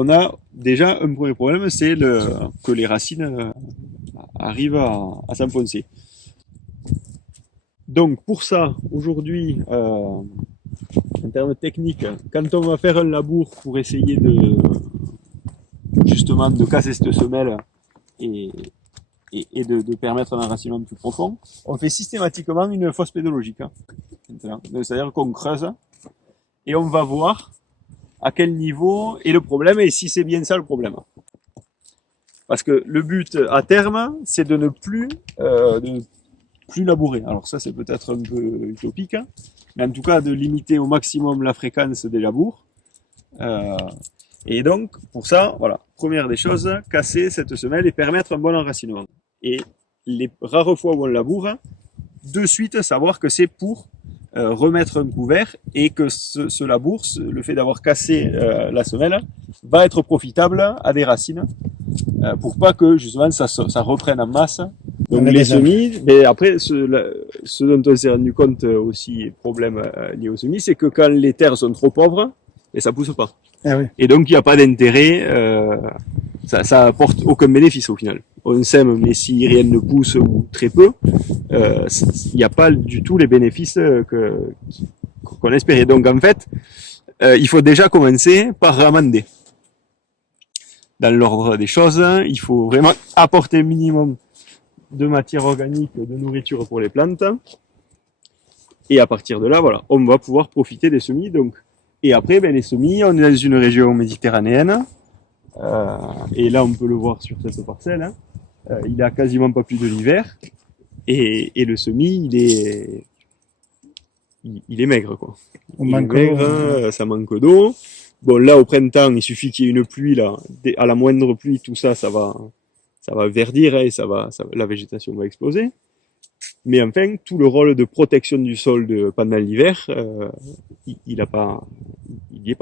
on a déjà un premier problème, c'est que les racines arrivent à s'enfoncer. Donc pour ça, aujourd'hui, en termes techniques, quand on va faire un labour pour essayer justement de casser cette semelle et, de permettre un enracinement plus profond, on fait systématiquement une fosse pédologique. C'est-à-dire qu'on creuse et on va voir à quel niveau est le problème et si c'est bien ça le problème. Parce que le but à terme, c'est de ne plus labourer. Alors ça, c'est peut-être un peu utopique, hein, mais en tout cas de limiter au maximum la fréquence des labours. Et donc, pour ça, voilà, première des choses, casser cette semelle et permettre un bon enracinement. Et les rares fois où on laboure, de suite savoir que c'est pour remettre un couvert et que ce labour, le fait d'avoir cassé la semelle, va être profitable à des racines pour pas que justement ça reprenne en masse. Donc les semis, mais après ce dont on s'est rendu compte aussi, problème lié aux semis, c'est que quand les terres sont trop pauvres, et ça pousse pas. Ah oui. Et donc il n'y a pas d'intérêt, ça apporte aucun bénéfice au final. On sème, mais si rien ne pousse ou très peu, il n'y a pas du tout les bénéfices qu'on espérait. Donc en fait, il faut déjà commencer par ramander. Dans l'ordre des choses, il faut vraiment apporter un minimum de matière organique, de nourriture pour les plantes. Et à partir de là, voilà, on va pouvoir profiter des semis. Donc, et après, les semis, on est dans une région méditerranéenne. Et là, on peut le voir sur cette parcelle. Hein, il a quasiment pas plus de l'hiver. Et le semis, il est maigre, quoi. Il est maigre, ça manque d'eau. Bon, là, au printemps, il suffit qu'il y ait une pluie, là. À la moindre pluie, tout ça, ça va verdir, hein, et la végétation va exploser. Mais enfin, tout le rôle de protection du sol pendant l'hiver, il a pas